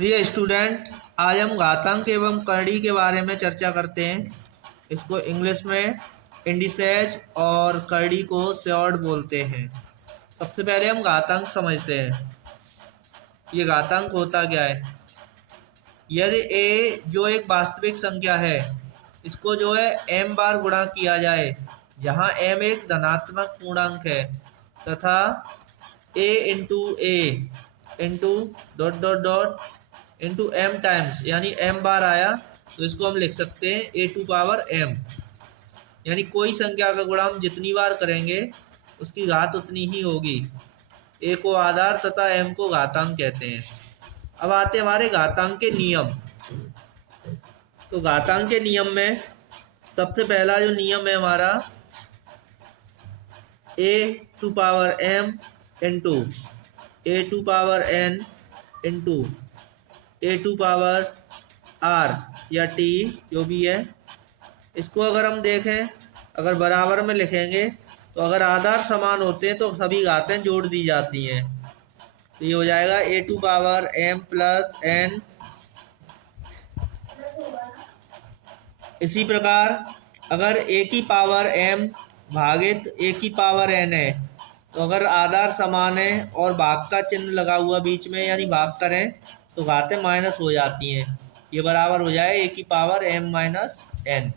प्रिय स्टूडेंट, आज हम घातांक एवं करड़ी के बारे में चर्चा करते हैं। इसको इंग्लिश में इंडिसेज और करड़ी को शॉर्ट बोलते हैं। सबसे पहले हम घातांक समझते हैं। ये घातांक होता क्या है? यदि a जो एक वास्तविक संख्या है, इसको जो है m बार गुणा किया जाए, जहाँ m एक धनात्मक पूर्णांक है, तथा a into a into dot dot dot into m times, यानी m बार आया, तो इसको हम लिख सकते हैं a टू पावर m। यानी कोई संख्या का गुणा हम जितनी बार करेंगे उसकी घात उतनी ही होगी। a को आधार तथा m को घातांक कहते हैं। अब आते हैं हमारे घातांक के नियम। तो घातांक के नियम में सबसे पहला जो नियम है हमारा, a to power m into a to power n into a to power r या t, जो भी है। इसको अगर हम देखें, अगर बराबर में लिखेंगे तो अगर आधार समान होते हैं तो सभी घातें जोड़ दी जाती हैं। तो ये हो जाएगा a to power m plus n। इसी प्रकार अगर a की पावर m भागित a की पावर n है, तो अगर आधार समान है और भाग का चिन्ह लगा हुआ बीच में, यानी भाग करें, तो घातें माइनस हो जाती हैं। ये बराबर हो जाए a की पावर m माइनस n।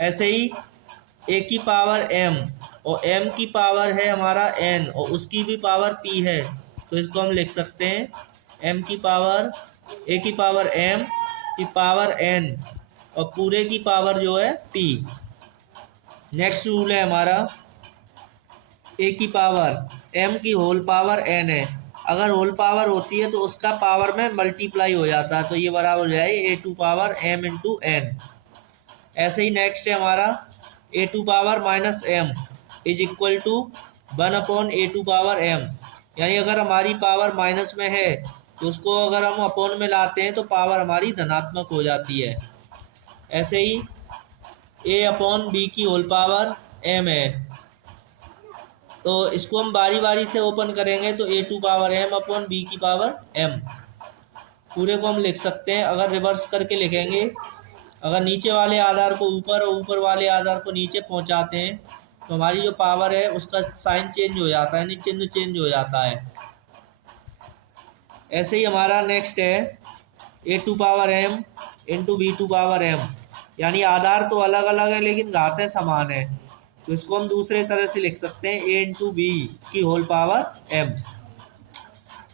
ऐसे ही a की पावर m और m की पावर है हमारा n और उसकी भी पावर p है, तो इसको हम लिख सकते हैं m की पावर a की पावर m की पावर n और पूरे की पावर जो है p। नेक्स्ट रूल है हमारा, a की पावर m की होल पावर n है। अगर होल पावर होती है तो उसका पावर में मल्टीप्लाई हो जाता है, तो ये बराबर हो जाए a to power m into n। ऐसे ही नेक्स्ट है हमारा a to power minus m is equal to 1 upon a to power m। यानी अगर हमारी पावर माइनस में है तो उसको अगर हम अपॉन में लाते हैं तो पावर हमारी धनात्मक हो जाती है। ऐसे ही a अपॉन b की होल पावर m है, तो इसको हम बारी बारी से ओपन करेंगे तो a to power m upon b की पावर m, पूरे को हम लिख सकते हैं। अगर रिवर्स करके लिखेंगे, अगर नीचे वाले आधार को ऊपर और ऊपर वाले आधार को नीचे पहुंचाते हैं तो हमारी जो पावर है उसका साइन चेंज हो जाता है, यानी चिन्ह चेंज हो जाता है। ऐसे ही हमारा नेक्स्ट है a to power m into b to power m, यानी आधार तो अलग अलग है लेकिन घातें समान है, तो इसको हम दूसरे तरह से लिख सकते हैं a इंटू बी की whole power m।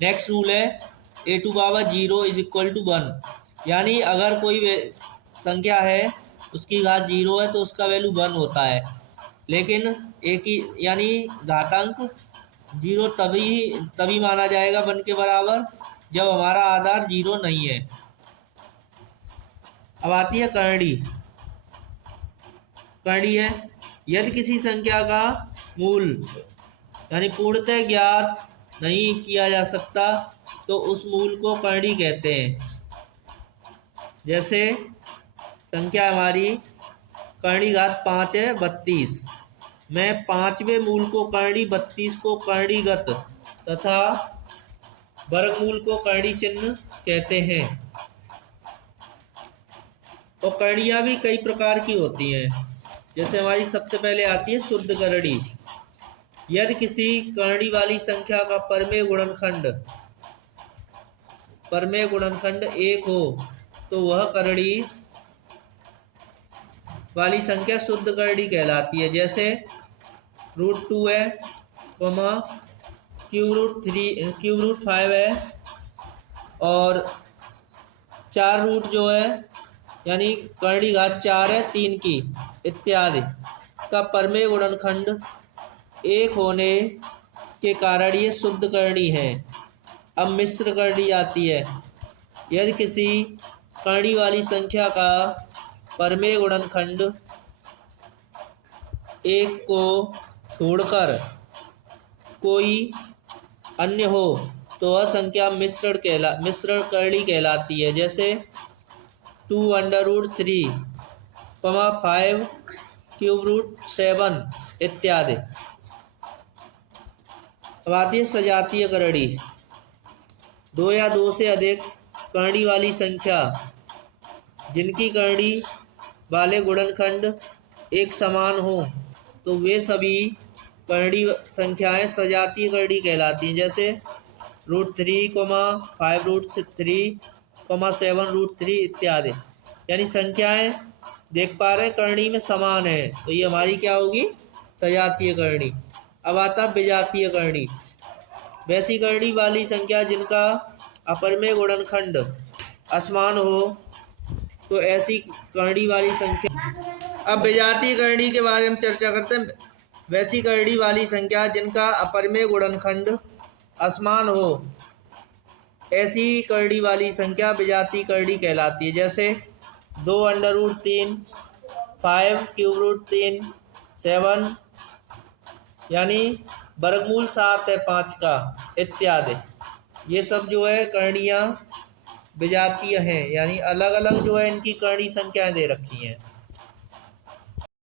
Next rule है a to power 0 is equal to 1, यानी अगर कोई संख्या है उसकी घात 0 है तो उसका वैल्यू 1 होता है, लेकिन एक ही यानी घातांक 0 तभी माना जाएगा 1 के बराबर जब हमारा आधार 0 नहीं है। अब आती है करड़ी। करड़ी है, यदि किसी संख्या का मूल यानी पूर्णतः ज्ञात नहीं किया जा सकता तो उस मूल को करड़ी कहते हैं। जैसे संख्या हमारी करड़ी घात 5 है 32, मैं पांचवें मूल को करड़ी 32 को करणीगत तथा वर्गमूल को करड़ी चिन्ह कहते हैं। और करणियाँ भी कई प्रकार की होती हैं। जैसे हमारी सबसे पहले आती है शुद्ध करड़ी। यदि किसी करड़ी वाली संख्या का परमेय गुणनखंड 1 हो तो वह करड़ी वाली संख्या शुद्ध करड़ी कहलाती है। जैसे √2 है, √5 है और 4 रूट जो है यानी करड़ी घात 4 है 3 की इत्यादि का परमेय गुणनखंड 1 होने के कारण ये शुद्ध करड़ी है। अब मिश्र करड़ी आती है। यदि किसी करड़ी वाली संख्या का परमेय गुणनखंड 1 को छोड़कर कोई अन्य हो तो वह संख्या मिश्र करड़ी कहलाती है। जैसे 2√3, 5³ इत्यादि। अब आती है सजातीय करड़ी। दो या दो से अधिक करड़ी वाली संख्या जिनकी करड़ी वाले गुणनखंड एक समान हो तो वे सभी करड़ी संख्याएं सजातीय करड़ी कहलाती हैं। जैसे √3, 5√3, 7√3 इत्यादि। यानी संख्याएं देख पा रहे हैं करड़ी में समान है, तो ये हमारी क्या होगी? सजातीय करड़ी। अब आता विजातीय करड़ी। वैसी करड़ी वाली संख्या जिनका अपरमेय गुणनखंड असमान हो तो ऐसी करड़ी वाली संख्या। अब विजातीय करड़ी के बारे में चर्चा करते हैं। वैसी करड़ी वाली संख्या जिनका अपरमेय गुणनखंड असमान हो ऐसी करड़ी वाली संख्या विजातीय करड़ी कहलाती है। जैसे 2√3, 5³ 7 यानी वर्गमूल 7 है 5 का इत्यादि। ये सब जो है करणियाँ विजातीय हैं, यानी अलग अलग जो है इनकी करणी संख्याएं दे रखी हैं।